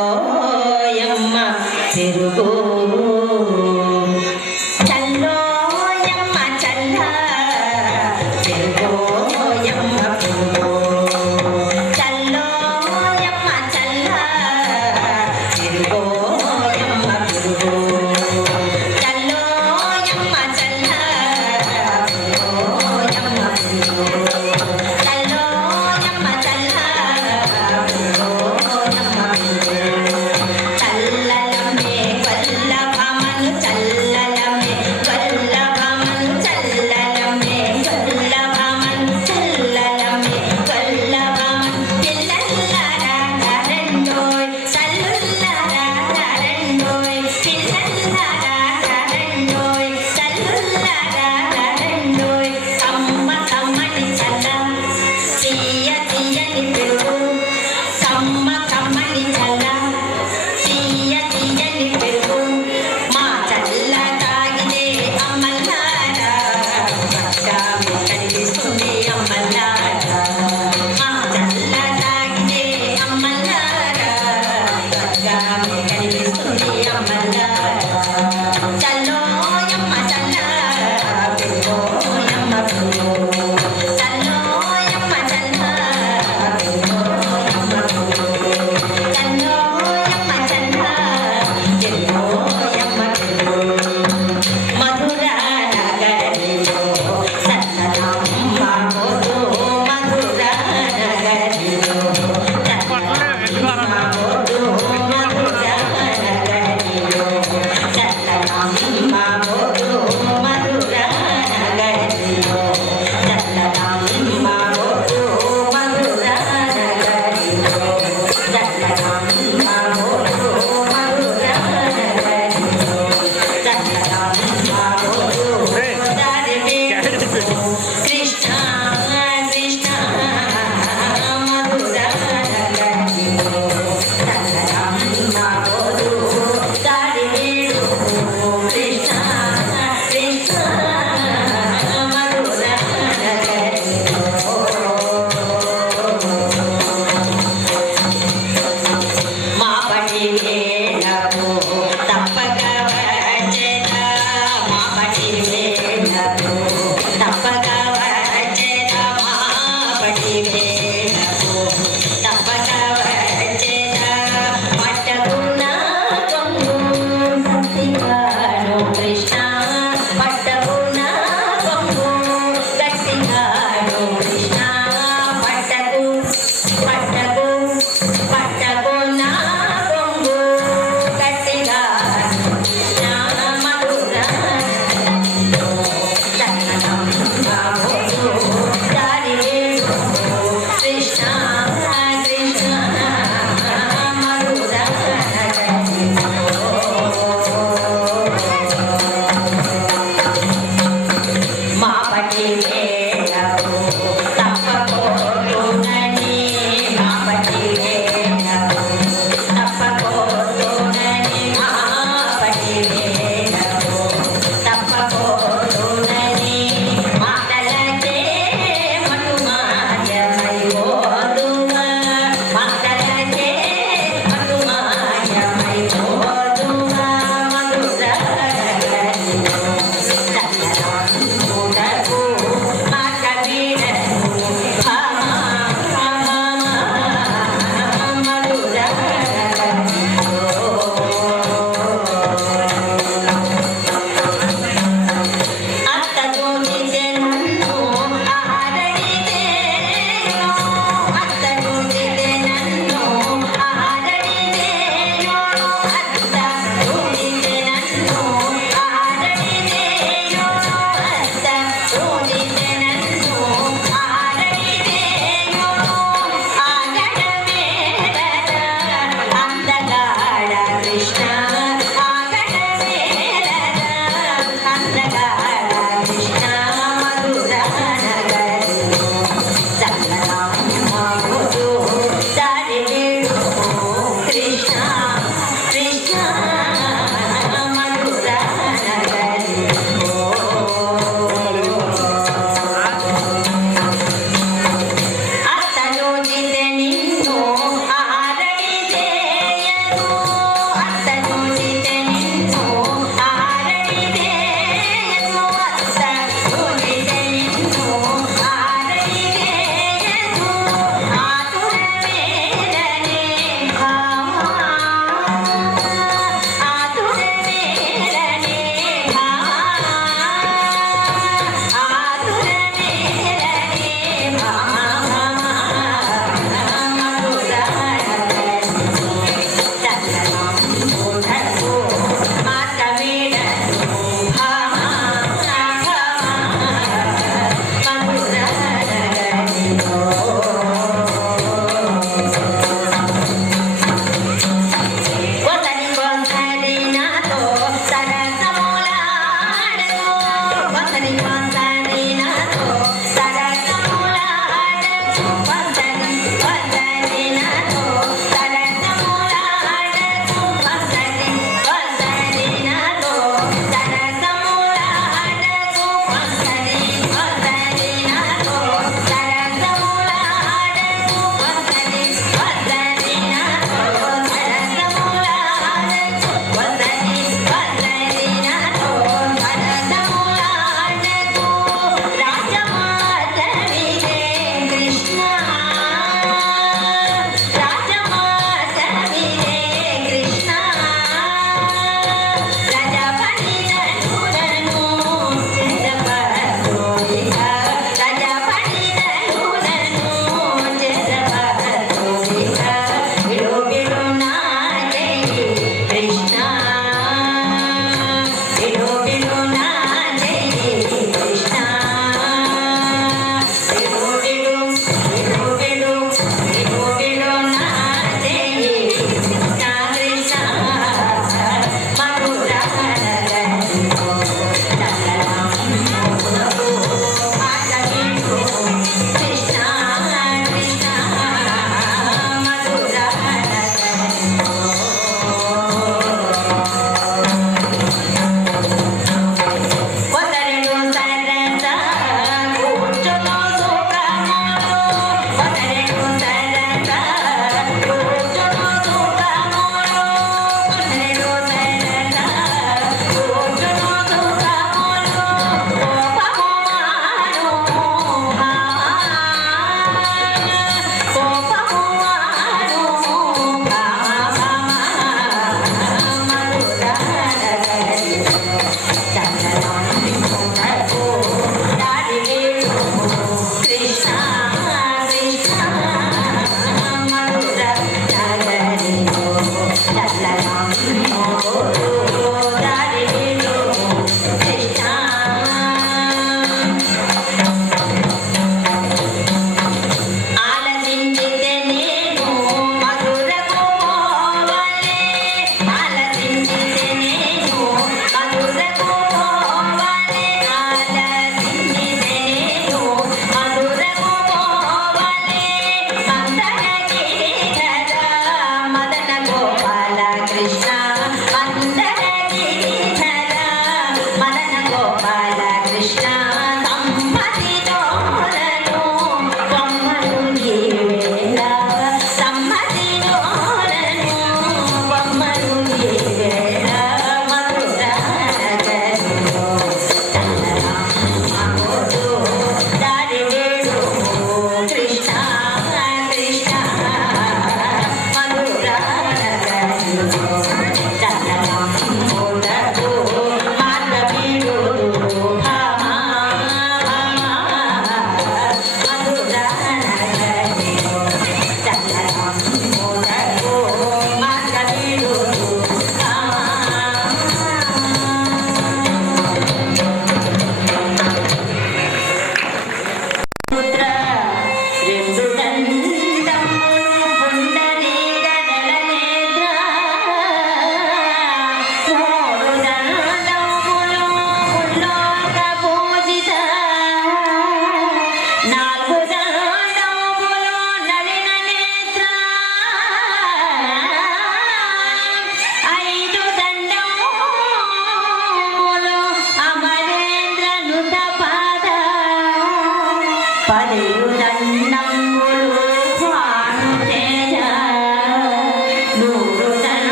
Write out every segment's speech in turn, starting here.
పెరుగోయమ్మ పెరుగో చల్లోయమ్మ చల్ల పెరుగోయమ్మ పెరుగో చల్లోయమ్మ చల్ల పెరుగోయమ్మ పెరుగో చల్లోయమ్మ చల్ల పెరుగోయమ్మ పెరుగో చల్లోయమ్మ చల్ల పెరుగోయమ్మ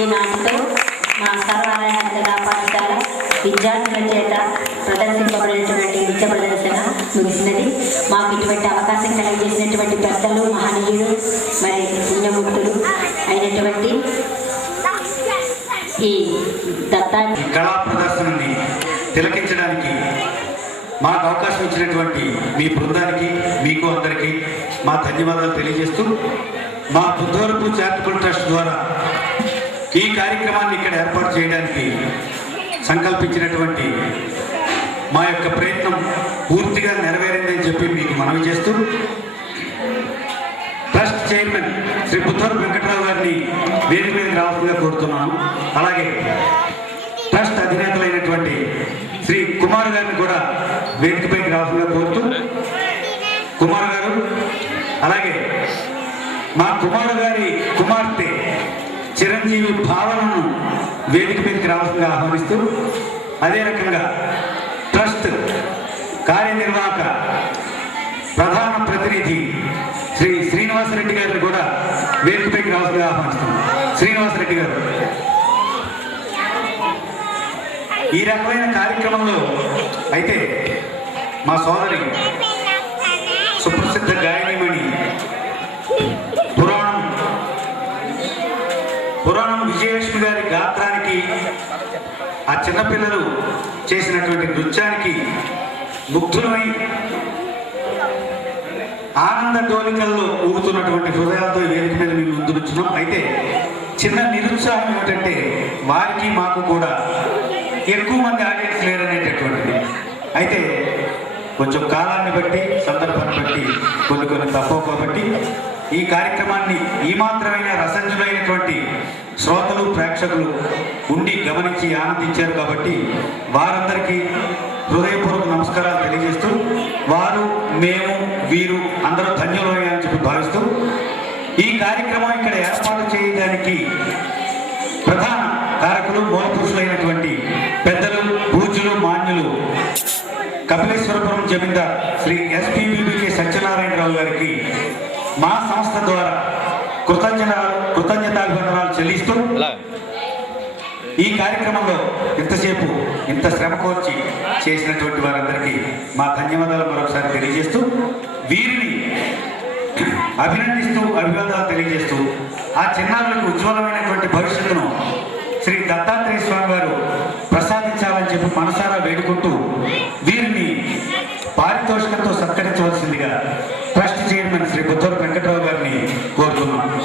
ఈనాటితో మా సర్వనారాయణ జిల్లా పాఠశాల విద్యార్థుల చేత ప్రదర్శింపబడినటువంటి నృత్య ప్రదర్శన ముగిసినది. మాకు ఇటువంటి అవకాశం కలిగజేసినటువంటి పెద్దలు, మహనీయులు, మరి పుణ్యమూర్తులు అయినటువంటి ఈ దత్తా కళా ప్రదర్శనని తిలకించడానికి మాకు అవకాశం ఇచ్చినటువంటి మీ బృందానికి, మీకు అందరికీ మా ధన్యవాదాలు తెలియజేస్తూ, మా బుద్ధవరపు చారిటబుల్ ట్రస్ట్ ద్వారా ఈ కార్యక్రమాన్ని ఇక్కడ ఏర్పాటు చేయడానికి సంకల్పించినటువంటి మా యొక్క ప్రయత్నం పూర్తిగా నెరవేరిందని చెప్పి మీకు మనవి చేస్తూ, ట్రస్ట్ చైర్మన్ శ్రీ బుద్ధవరపు వెంకట్రావు గారిని వేదిక మీద రావాల్సిందిగా కోరుతున్నాను. అలాగే ట్రస్ట్ అధినేతలైనటువంటి శ్రీ కుమార్ గారిని కూడా వేదికపైకి రావాల్సిందిగా కోరుతూ, కుమార్ గారు, అలాగే మా కుమార్ గారి కుమార్తె చిరంజీవి భావనను వేదిక మీదకి రావాల్సిందిగా ఆహ్వానిస్తూ, అదే రకంగా ట్రస్ట్ కార్యనిర్వాహక ప్రధాన ప్రతినిధి శ్రీ శ్రీనివాసరెడ్డి గారిని కూడా వేదికపైకి రావాల్సిందిగా ఆహ్వానిస్తున్నాం. శ్రీనివాసరెడ్డి గారు, ఈ రకమైన కార్యక్రమంలో అయితే మా సోదరి సుప్రసిద్ధ గాయనిమణి పురాణం విజయలక్ష్మి గారి గాత్రానికి, ఆ చిన్నపిల్లలు చేసినటువంటి నృత్యానికి ముగ్ధులమై ఆనంద డోలికల్లో ఊగుతున్నటువంటి హృదయాలతో వేదిక మీద మేము ముందు నుంచున్నాం. అయితే చిన్న నిరుత్సాహం ఏమిటంటే, వారికి మాకు కూడా ఎక్కువ మంది ఆడియన్స్ లేరనేటటువంటిది. అయితే కొంచెం కాలాన్ని బట్టి, సందర్భాన్ని బట్టి కొన్ని తప్పవు. కాబట్టి ఈ కార్యక్రమాన్ని ఈ మాత్రమైన రసంజులైనటువంటి శ్రోతలు, ప్రేక్షకులు ఉండి గమనించి ఆనందించారు. కాబట్టి వారందరికీ హృదయపూర్వక నమస్కారాలు తెలియజేస్తూ, వారు, మేము, వీరు అందరూ ధన్యులయ్యారని చెప్పి భావిస్తూ, ఈ కార్యక్రమం ఇక్కడ ఏర్పాటు చేయడానికి ప్రధాన కారకులు, మూల పురుషులైనటువంటి పెద్దలు, పూజ్యులు, మాన్యులు కపిలేశ్వరపురం జమీందార్ శ్రీ ఎస్పీబీకే సత్యనారాయణరావు గారికి మా సంస్థ ద్వారా కృతజ్ఞతాభివందనాలు చెల్లిస్తూ, ఈ కార్యక్రమంలో ఇంతసేపు ఇంత శ్రమ కోర్చి చేసినటువంటి వారందరికీ మా ధన్యవాదాలు మరొకసారి తెలియజేస్తూ, వీరిని అభినందిస్తూ అభివాదాలు తెలియజేస్తూ, ఆ చిన్నారులకు ఉజ్వలమైనటువంటి భవిష్యత్తును శ్రీ దత్తాత్రేయ స్వామి వారు ప్రసాదించాలని చెప్పి మనసారా వేడుకుంటూ, వీరిని పారితోషికంతో సత్కరించవలసిందిగా ట్రస్ట్ చైర్మన్ శ్రీ బుద్ధవరపు వెంకట్రావు గారిని కోరుతున్నాను.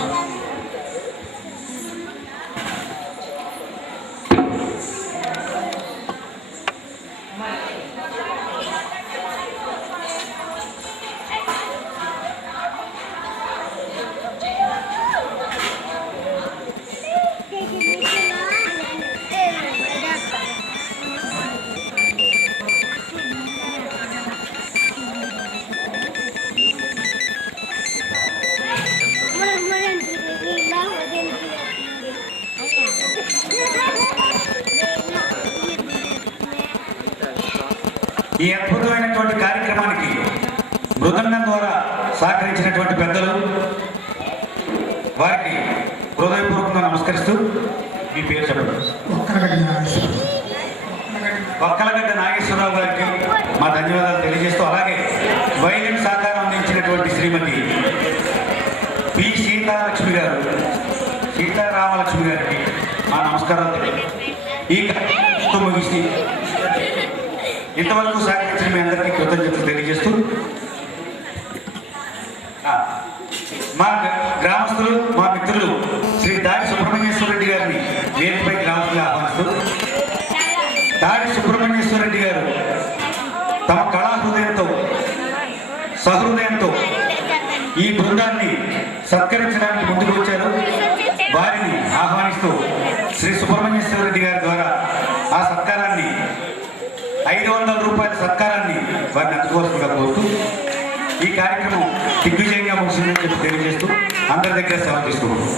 ఈ అద్భుతమైనటువంటి కార్యక్రమానికి మృదంగం ద్వారా సహకరించినటువంటి పెద్దలు, వారికి హృదయపూర్వకంగా నమస్కరిస్తూ మీ పేరు చెప్పండి. ఒక్కలగడ్డ నాగేశ్వరరావు గారికి మా ధన్యవాదాలు తెలియజేస్తూ, అలాగే వైలిన్ సహకారం అందించినటువంటి శ్రీమతి పి సీతారామలక్ష్మి గారికి మా నమస్కారాలు. ఈ కార్యక్రమం ముగిసి ఇంతవరకు సహకరించిన మీ అందరికీ కృతజ్ఞతలు తెలియజేస్తూ, మా గ్రామస్తులు, మా మిత్రులు శ్రీ దాడి సుబ్రహ్మణ్యేశ్వర రెడ్డి గారిని వేదికపై గ్రామస్తులు ఆహ్వానిస్తూ, దాడి సుబ్రహ్మణ్యేశ్వర రెడ్డి గారు తమ కళా హృదయంతో, సహృదయంతో ఈ బృందాన్ని సత్కరించడానికి ముందుకు వచ్చారు. వారిని ఆహ్వానిస్తూ శ్రీ సుబ్రహ్మణ్యేశ్వర రెడ్డి గారి ద్వారా ఆ సత్కారాన్ని 500 రూపాయల సత్కారాన్ని వారిని అందుకోవాల్సిందిగా కోరుతూ ఈ కార్యక్రమం దిగ్విజయంగా ముగిసిందని చెప్పి తెలియజేస్తూ అందరి దగ్గర సెలవు తీసుకుంటున్నాం.